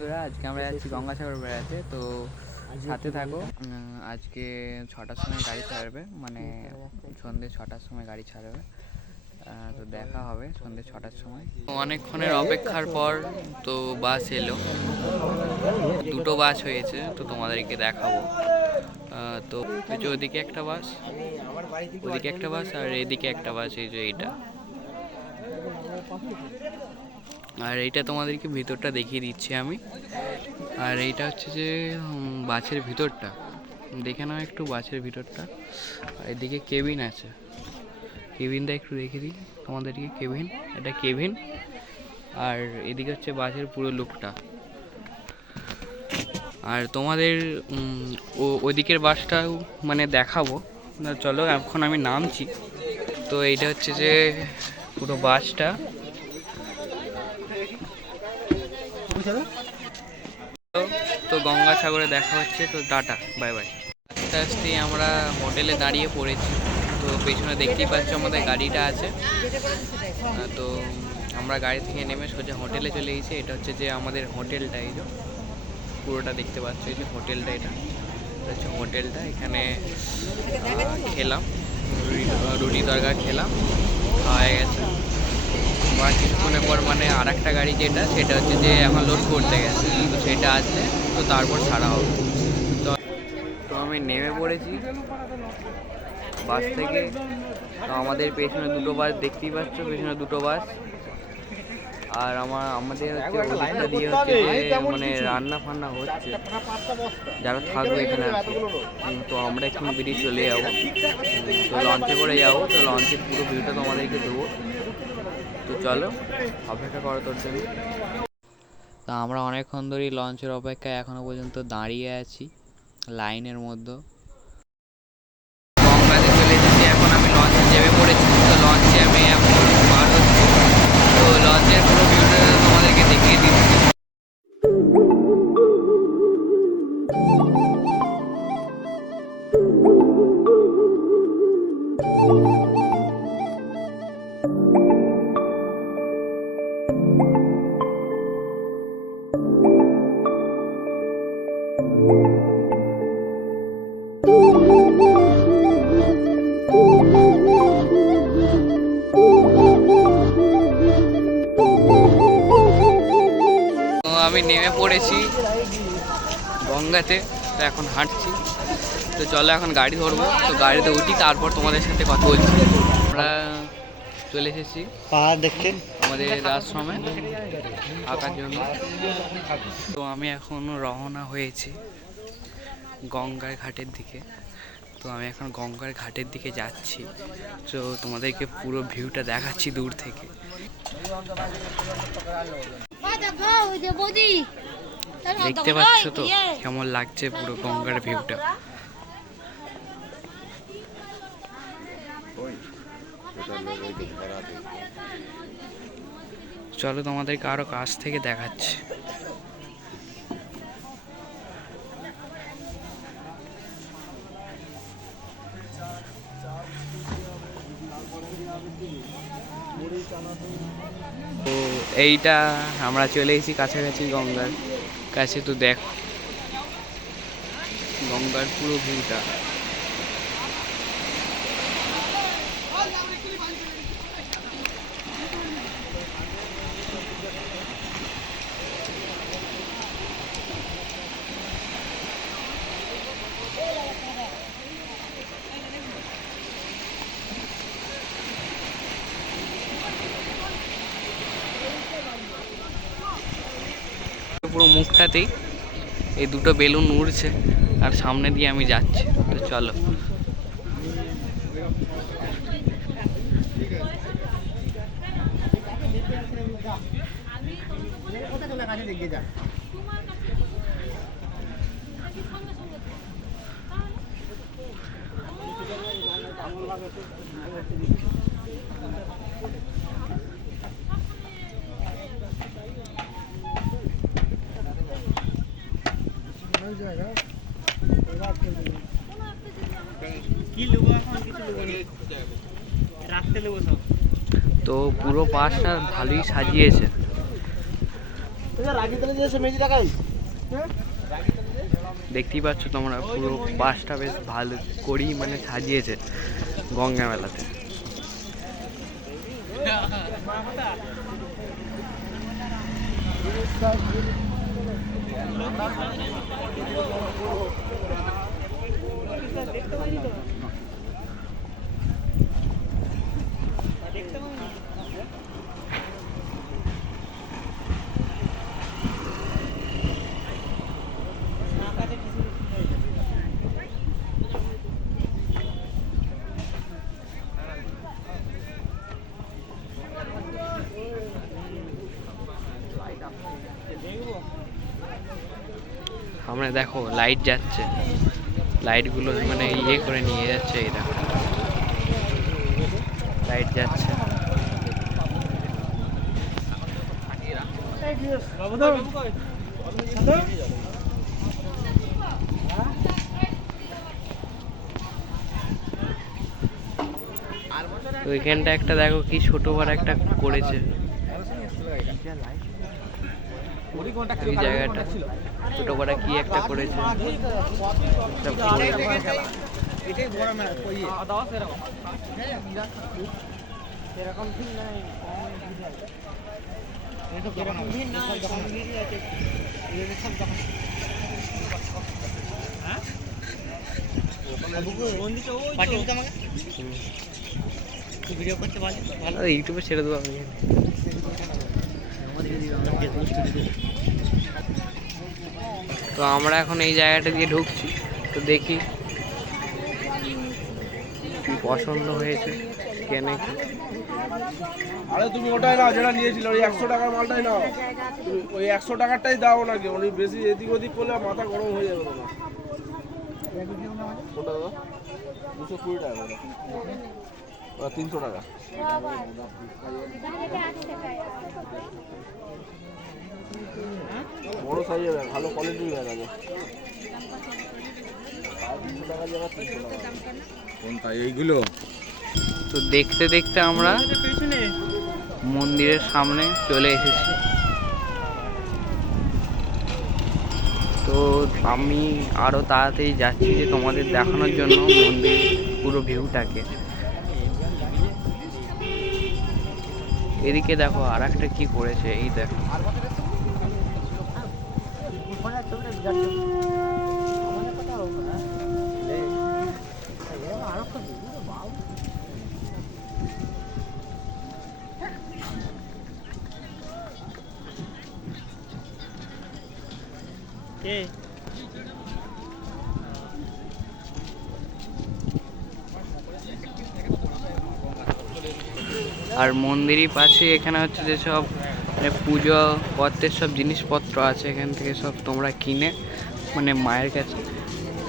বন্ধুরা, আজকে আমরা যাচ্ছি গঙ্গাসাগর বেড়াতে। তো সাথে থাকো। আজকে 6টার সময় গাড়ি ছাড়বে, মানে সন্ধ্যে 6টার সময় গাড়ি ছাড়বে। তো দেখা হবে সন্ধ্যে 6টার সময়। অনেকক্ষণের অপেক্ষার পর তো বাস এলো, দুটো বাস হয়েছে, তো তোমাদেরকে দেখাবো। তো ওদিকে একটা বাস, ওদিকে একটা বাস, আর এদিকে একটা বাস, এই যে এইটা। আর এইটা তোমাদেরকে ভিতরটা দেখিয়ে দিচ্ছি আমি। আর এইটা হচ্ছে যে বাসের ভিতরটা, দেখে নাও একটু বাসের ভিতরটা। আর এদিকে কেবিন আছে, কেবিনটা একটু দেখে দিই তোমাদেরকে। কেবিন, এটা কেবিন। আর এদিকে হচ্ছে বাসের পুরো লুকটা। আর তোমাদের ওদিকের বাসটাও মানে দেখাবো। চলো, এখন আমি নামছি। তো এইটা হচ্ছে যে পুরো বাসটা। তো গঙ্গাসাগরে দেখা হচ্ছে। তো টাটা, বাই বাই। আস্তে আস্তে আমরা হোটেলে দাঁড়িয়ে পড়েছি। তো পেছনে দেখতেই পাচ্ছ আমাদের গাড়িটা আছে। তো আমরা গাড়ি থেকে নেমে সোজা হোটেলে চলে গেছি। এটা হচ্ছে যে আমাদের হোটেলটা, এই যে পুরোটা দেখতে পাচ্ছ, এই যে হোটেলটা, এটা হচ্ছে হোটেলটা। এখানে খেলাম, রুটি তরকারি খেলাম, খাওয়া হয়ে গেছে। বা কিছুক্ষণের পর মানে আর একটা গাড়ি যেটা, সেটা হচ্ছে যে এখন লোড করতে গেছে। তো সেটা আসলে তো তারপর ছাড়া হবে। তো আমি নেমে পড়েছি বাস থেকে। তো আমাদের পেছনে দুটো বাস দেখতেই পাচ্ছ, পেছনে দুটো বাস। আর আমাদের হচ্ছে ওদিকটা দিয়ে হচ্ছে যে মানে রান্না ফান্না হচ্ছে, যারা থাকবে এখানে আছে। তো আমরা এখন বেরিয়ে চলে যাবো। তো লঞ্চে করে যাবো। তো লঞ্চের পুরো ভিউটা তোমাদেরকে দেবো। তো চলো, অপেক্ষা করো তোর জন্য। তো আমরা অনেকক্ষণ ধরেই লঞ্চের অপেক্ষায় এখনো পর্যন্ত দাঁড়িয়ে আছি লাইনের মধ্যে। গঙ্গাতে চলে এসেছি, এখন আমি লঞ্চে চেপে পড়েছি। তো লঞ্চে আমি এখন পার হচ্ছি। তো লঞ্চের পুরো ভিউটা তোমাদেরকে দেখিয়ে দিচ্ছি। আমি নেমে পড়েছি গঙ্গাতে। তো এখন হাঁটছি। তো চলো এখন গাড়ি ধরবো। তো গাড়িতে উঠি, তারপর তোমাদের সাথে কথা বলছি। আমরা চলে এসেছি পাহাড় দেখতে আমাদের আশ্রমে থাকার জন্য। তো আমি এখন রওনা হয়েছি গঙ্গার ঘাটের দিকে। তো আমি এখন গঙ্গার ঘাটের দিকে যাচ্ছি। তো তোমাদেরকে পুরো ভিউটা দেখাচ্ছি দূর থেকে। দেখতে পাচ্ছ তো কেমন লাগছে পুরো গঙ্গার ভিউটা। চলো তোমাদেরকে আরো কাছ থেকে দেখাচ্ছি। তো এইটা আমরা চলে এসেছি কাছাকাছি গঙ্গার কাছে। তো দেখো গঙ্গার পুরো ভিউটা। পুরো মুখটাতেই এই দুটো বেলুন উড়ছে, আর সামনে দিয়ে আমি যাচ্ছি। তো চলো। তো পুরো পাশটা ভালোই সাজিয়েছে। দেখতেই পাচ্ছ তোমরা পুরো বাসটা বেশ ভালো করেই মানে সাজিয়েছে গঙ্গা মেলাতে। সামনে দেখো লাইট যাচ্ছে, লাইটগুলো মানে ইয়ে করে নিয়ে যাচ্ছে, এই দেখো লাইট যাচ্ছে। তো ওইখানটা একটা দেখো কি ছোট বড় একটা করেছে এই জায়গাটা, ছোট বড় কি একটা করেছে। ইউটিউবে ছেড়ে দেবো আমি। তো আমরা এখন এই জায়গাটা দিয়ে ঢুকছি, তো দেখি কি পছন্দ হয়েছে কেনে কি। আরে তুমি ওটাই নাও যেটা নিয়েছিল, ওই 100 টাকার মালটাই নাও, তুমি ওই 100 টাকারটাই দাও নাকি, উনি বেশি এদিক ওদিক করলে মাথা গরম হয়ে যাবে তোমার। ওটা দাও 220 টাকা, 300 টাকা। বড় সাইজের ব্যাগ, ভালো কোয়ালিটির ব্যাগ আছে। 300 টাকা জায়গা 300 টাকা কোনটা এইগুলো। তো দেখতে দেখতে আমরা মন্দিরের সামনে চলে এসেছি। তো আমি আরো তাড়াতাড়ি যাচ্ছি যে তোমাদের দেখানোর জন্য মন্দির পুরো ভিউটাকে। এদিকে দেখো আর একটা কি করেছে, এই দেখো আর মন্দিরই পাশে এখানে হচ্ছে যে সব মানে পুজো পত্রের সব জিনিসপত্র আছে, এখান থেকে সব তোমরা কিনে মানে মায়ের কাছে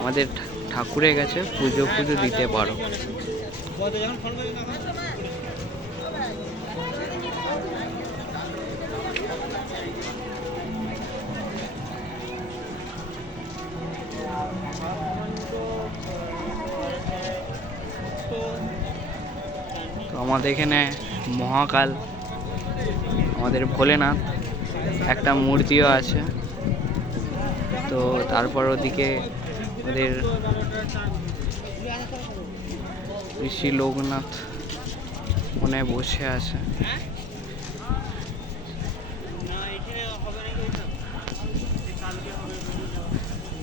আমাদের ঠাকুরের কাছে পুজো দিতে পারো। তো আমাদের এখানে মহাকাল, আমাদের ভোলেনাথ একটা মূর্তিও আছে। তো তারপর ওদিকে ওদের ঋষি লোকনাথ মনে বসে আছে।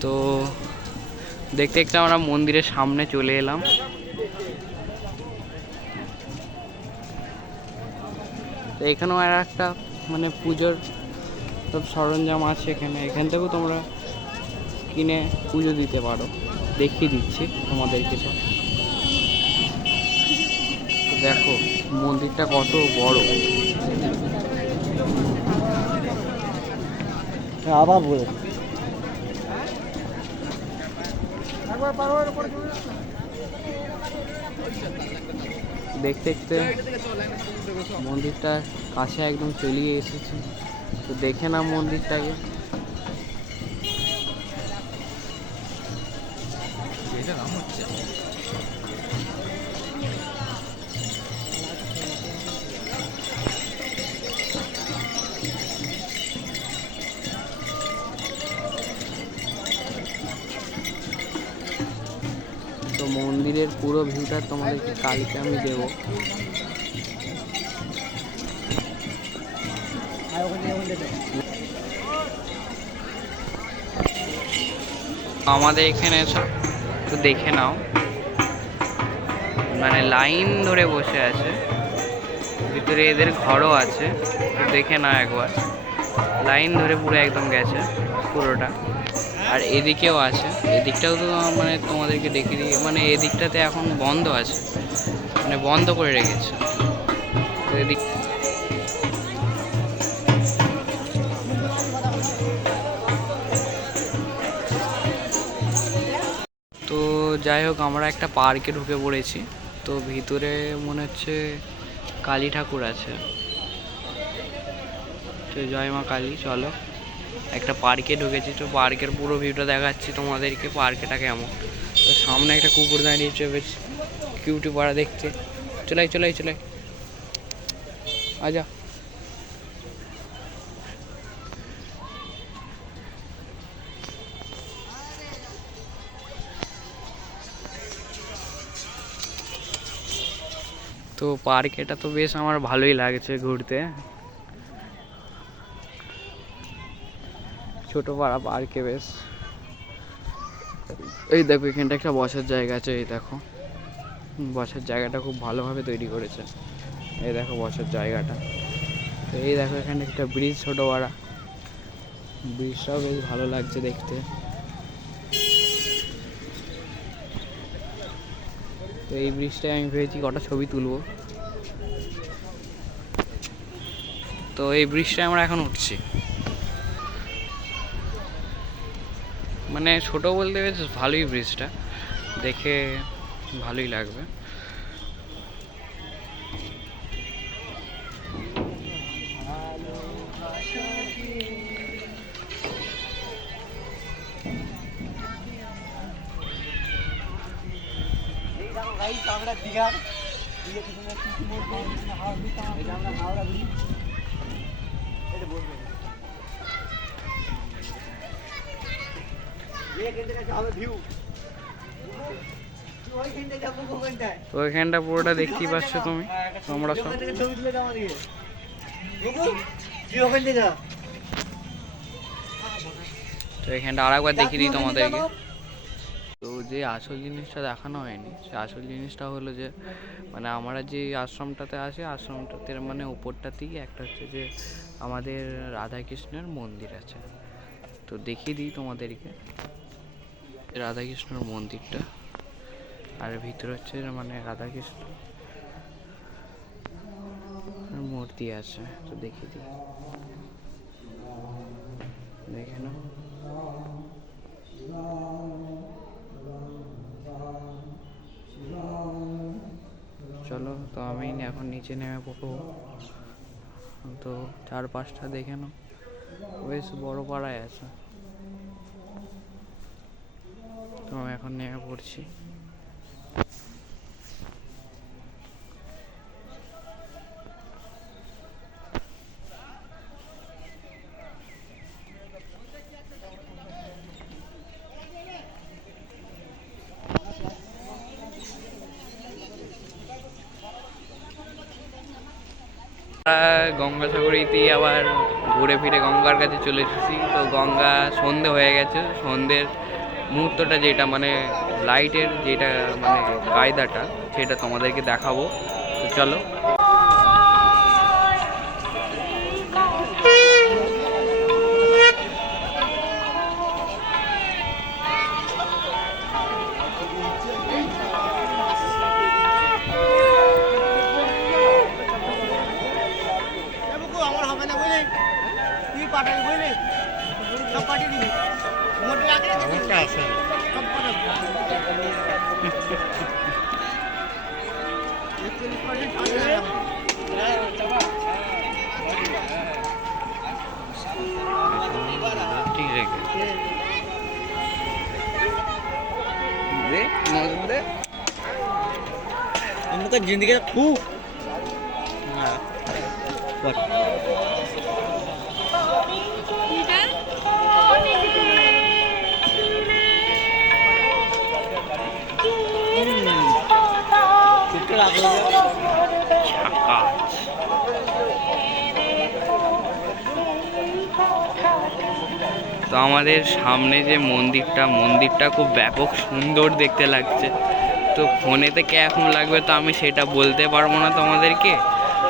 তো দেখতে দেখতে আমরা মন্দিরের সামনে চলে এলাম। তো এখানেও আর একটা মানে পুজোর সব সরঞ্জাম আছে এখান থেকেও তোমরা কিনে পুজো দিতে পারো, দেখিয়ে দিচ্ছি তোমাদেরকে সব। দেখো মন্দিরটা কত বড়। আবার বলে দেখতে দেখতে মন্দিরটা কাছে একদম চলিয়ে এসেছে। তো দেখে না মন্দিরটাকে। মন্দিরের পুরো ভিউটা তোমাদেরকে কালকে আমি দেবো। আমাদের এখানে একটু দেখে নাও, মানে লাইন ধরে বসে আছে, ভিতরে এদের ঘরও আছে, একটু দেখে নাও একবার। লাইন ধরে পুরো একদম গেছে পুরোটা। আর এদিকেও আছে, এদিকটাও তো মানে তোমাদেরকে দেখিয়ে দিই, মানে এদিকটাতে এখন বন্ধ আছে, মানে বন্ধ করে রেখেছে। তো এদিক তো যাই হোক, আমরা একটা পার্কে ঢুকে পড়েছি। তো ভিতরে মনে হচ্ছে কালী ঠাকুর আছে। তো জয় মা কালী, চলো একটা পার্কে ঢুকেছি। তো পার্কের পুরো ভিউটা দেখাচ্ছি তোমাদেরকে, পার্কেটা কেমন। তো সামনে একটা কুকুর দাঁড়িয়েছে, বেশ কিউটি পাড়া দেখতে। চলাই চলাই চলাই, আজা। তো পার্ক এটা তো বেশ আমার ভালোই লাগছে ঘুরতে। ছোট পাড়া পার্কে বেশ। এই দেখো এখানটা একটা বসার জায়গা আছে, এই দেখো বসার জায়গাটা খুব ভালোভাবে তৈরি করেছে। এই দেখো বসার জায়গাটা। তো এই দেখো এখানে একটা ব্রিজ, ছোট পাড়া ব্রিজটাও বেশ ভালো লাগছে দেখতে। তো এই ব্রিজটায় আমি ভেবেছি কটা ছবি তুলবো। তো এই ব্রিজটায় আমরা এখন উঠছি, মানে ছোট বলতে বেশ ভালোই, ব্রিজটা দেখে ভালোই লাগবে। তো এখানটা পুরোটা দেখতেই পাচ্ছ তুমি, তোমরা সব। তো এখানটা আরেকবার দেখিয়ে দিই তোমাদেরকে। তো যে আসল জিনিসটা দেখানো হয়নি, সে আসল জিনিসটা হলো যে মানে আমরা যে আশ্রমটাতে আছি, আশ্রমটাতে মানে উপরটাতেই একটা হচ্ছে যে আমাদের রাধাকৃষ্ণের মন্দির আছে। তো দেখিয়ে দিই তোমাদেরকে রাধাকৃষ্ণের মন্দিরটা। আর ভিতরে হচ্ছে মানে রাধাকৃষ্ণ মূর্তি আছে। তো দেখিয়ে দিই, দেখে নাও। চলো, তো আমি এখন নিচে নেমে পড়বো। তো চারপাশটা দেখে নাও, বেশ বড় পাড়ায় আছে। তো আমি এখন নেমে পড়ছি। গঙ্গাসাগরেতেই আবার ঘুরে ফিরে গঙ্গার কাছে চলে এসেছি। তো গঙ্গা সন্ধে হয়ে গেছে, সন্ধ্যের মুহূর্তটা যেটা মানে লাইটের যেটা মানে কায়দাটা, সেটা তোমাদেরকে দেখাবো। তো চলো। जिंदगी खूब তো আমাদের সামনে যে মন্দিরটা খুব ব্যাপক সুন্দর দেখতে লাগছে। তো ফোনেতে কিরকম লাগবে তো আমি সেটা বলতে পারবো না তোমাদেরকে।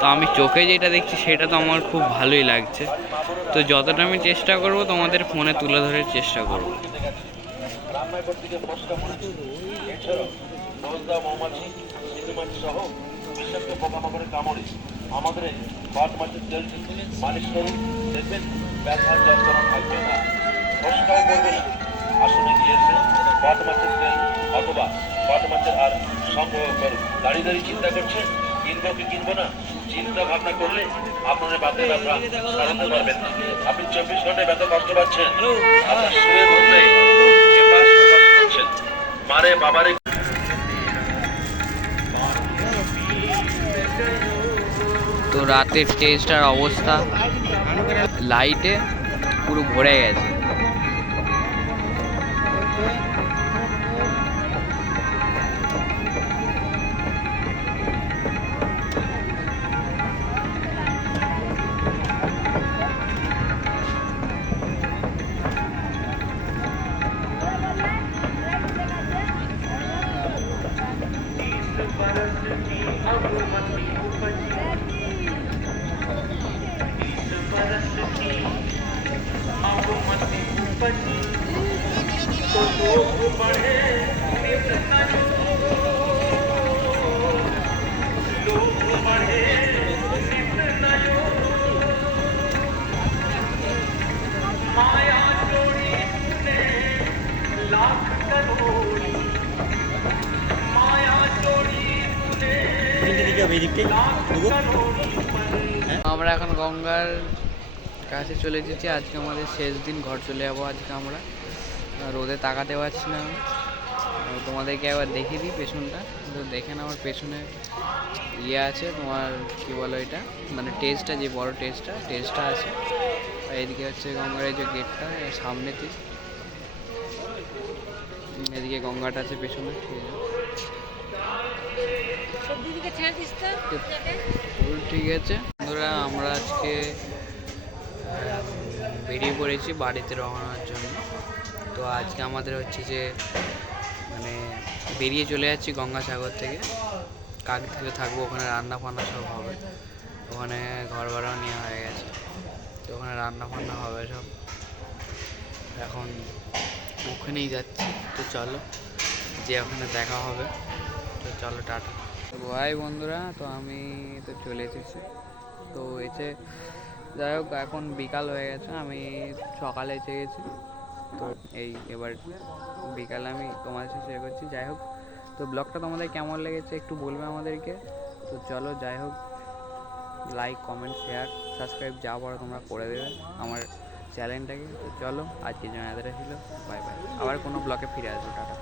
তো আমি চোখে যেটা দেখছি সেটা তো আমার খুব ভালোই লাগছে। তো যতটা আমি চেষ্টা করব তোমাদের ফোনে তুলে ধরার চেষ্টা করব। আমাদের বাট মাছের তেল মালিশ করুন, দেখবেন ব্যথার যন্ত্রণা থাকবে না, কষ্টও করবে না। আসলে গিয়েছে বাট মাছের তেল অথবা বাট মাছের আর সংগ্রহ করুন। দাঁড়িয়ে দাঁড়িয়ে চিন্তা করছেন কিনবো কি কিনবো না, চিন্তা ভাবনা করলে আপনার বাতে ব্যথা সারাতে পারবেন না। আপনি 24 ঘন্টায় ব্যথা কষ্ট পাচ্ছেন, আপনার শুয়ে বলতে এপাশ ওপাশ করছেন, মারে বাবারে। তো রাতের টেস্টার অবস্থা লাইটে পুরো ভরে গেছে। আমরা এখন গঙ্গার কাছে চলে এসেছি। আজকে আমাদের শেষ দিন, ঘর চলে যাবো আজকে আমরা। রোদে তাকাতে পারছি না আমি। তোমাদেরকে একবার দেখিয়ে দিই পেছনটা। তো দেখে না, আমার পেছনে ইয়ে আছে তোমার কী বলো এটা, মানে টেস্টটা, যে বড় টেস্টটা আছে। আর এদিকে হচ্ছে গঙ্গার এই যে গেটটা সামনেতে, এদিকে গঙ্গাটা আছে পেছনে। ঠিক আছে বন্ধুরা, আমরা আজকে বেরিয়ে পড়েছি বাড়িতে রওনার জন্য। তো আজকে আমাদের হচ্ছে যে মানে বেরিয়ে চলে যাচ্ছি গঙ্গাসাগর থেকে। কাকদ্বীপে থাকবো, ওখানে রান্না ফান্না সব হবে। ওখানে ঘর ভাড়াও নেওয়া হয়ে গেছে, তো ওখানে রান্না ফান্না হবে সব। এখন ওখানেই যাচ্ছি, তো চলো যে ওখানে দেখা হবে। তো চলো টাটা বাই বন্ধুরা। তো আমি তো চলে এসেছি, তো এসে যাই হোক এখন বিকাল হয়ে গেছে, আমি সকালে এসে গেছি। তো এই এবার বিকালে আমি তোমাদের সাথে শেয়ার করছি। যাই হোক, তো ব্লগটা তোমাদের কেমন লেগেছে একটু বলবে আমাদেরকে। তো চলো যাই হোক, লাইক কমেন্ট শেয়ার সাবস্ক্রাইব যা পারো তোমরা করে দেবে আমার চ্যানেলটাকে। তো চলো আজকের জন্য এতটা ছিল, বাই বাই। আবার কোনো ব্লগে ফিরে আসবো, টাটা।